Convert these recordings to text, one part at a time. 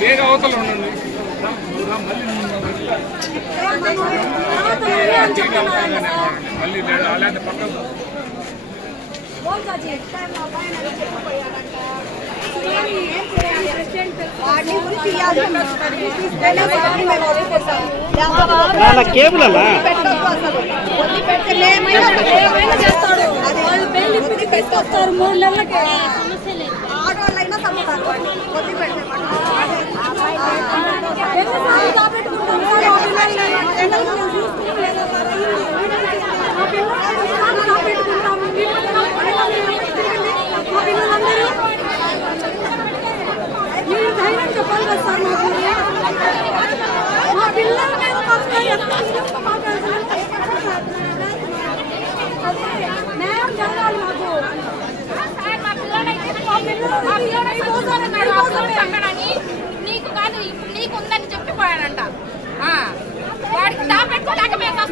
వేగ అవతల ఉండండి మళ్ళీ నువ్వు వెళ్తా. వేగ అవతలగానే ఉండండి. మళ్ళీ లేదు అలాంటి పక్కకు నాన్న కేబుల్ అలా తీసుకొస్తారు మూడు నెలలకి. ఆడవాళ్ళైనా చదువుతారు వదిలి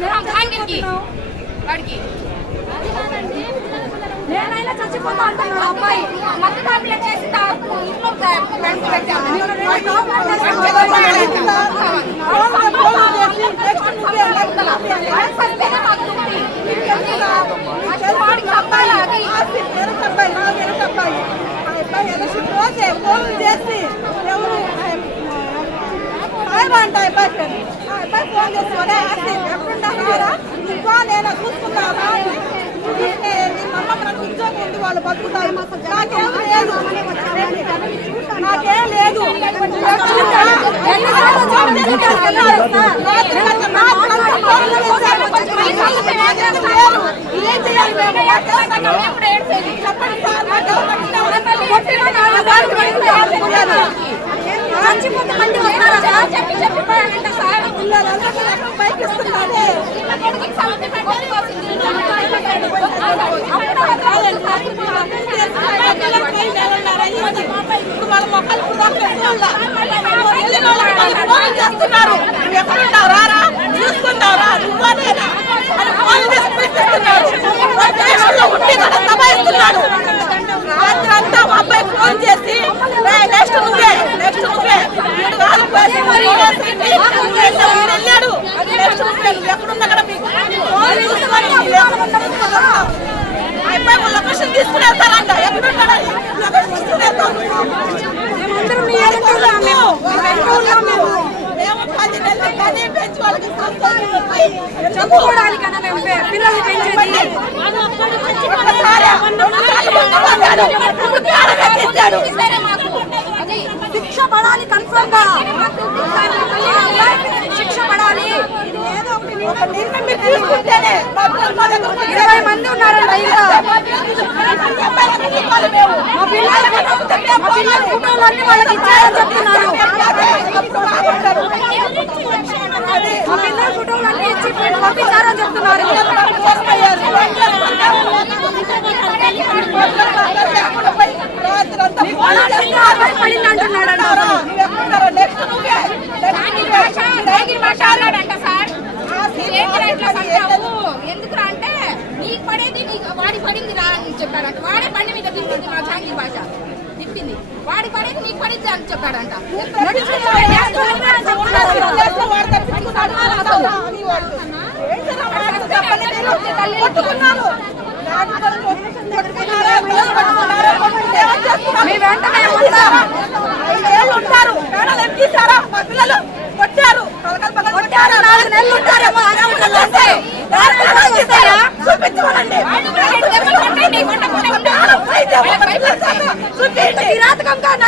దాపెట్టుకోలేక మేము వస్తున్నాం కాంగిరికి వాడికి నేనైనా చచ్చిపోతా అంటున్నాడు అబ్బాయి మత్తు టాబ్లెట్ చేసి తాగు ఇంట్లో పెంకు పెట్టాము వాడికి చెప్పాలి అది ఫోన్ చేసి ఎవరు అంట అబ్బాయి పేరు ఆ అబ్బాయి ఫోన్ చేసి "ఒరే, ఆసి, ఎక్కడున్నారా నేను చూసుకుంటారా అమ్మ నాకు ఉద్యోగం ఉంది వాళ్ళు బతుకుతారు. నాకేం లేదు. నాకేం లేదు. చెప్పండి. సార్ వస్తారా చెప్పి మొక్కలు చేస్తున్నారు ఎక్కడున్నావు రారా లొకేషన్ తీసుకుని వెళ్తారంట ఎక్కడున్నాడు లొకేషన్ తీసుకుని వెళ్తాం మేమందరం మీ వెనక మేము. మీ మేము. మేము పది నెలలు పని పెంచి వాళ్ళకి సంతోషం మేము పే- పెంచేది ఒక్కసారి రెండుసార్లు ముందు పడ్డాడు. ఇప్పుడు తేడా తీశాడు. పిల్లల మా పిల్లల ఫోటోలన్నీ వాళ్ళకి ఇచ్చారని చెప్తున్నారు అప్పుడు మాట్లాడతారు. మా పిల్లల ఫోటోలన్నీ ఇచ్చి పంపించారని చెప్తున్నారు రాత్రంతా వాడి పడింది రా అని చెప్పాడంట. వాడే బండి మీద తిప్పింది మా చాంగి భాష. తిప్పింది. వాడి పడేది నీకు పడింది అని చెప్పాడంట. మీ వెంట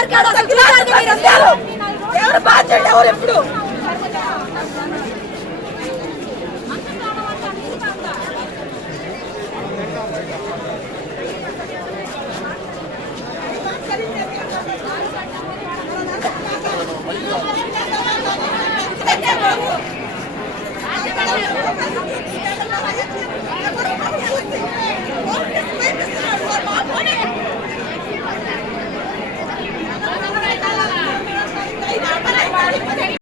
కిరాతకంగా నరికాడు అసలు చూశారు మీరందరూ. ఎవరు బాధ్యుడు ఎవరు ఎప్పుడు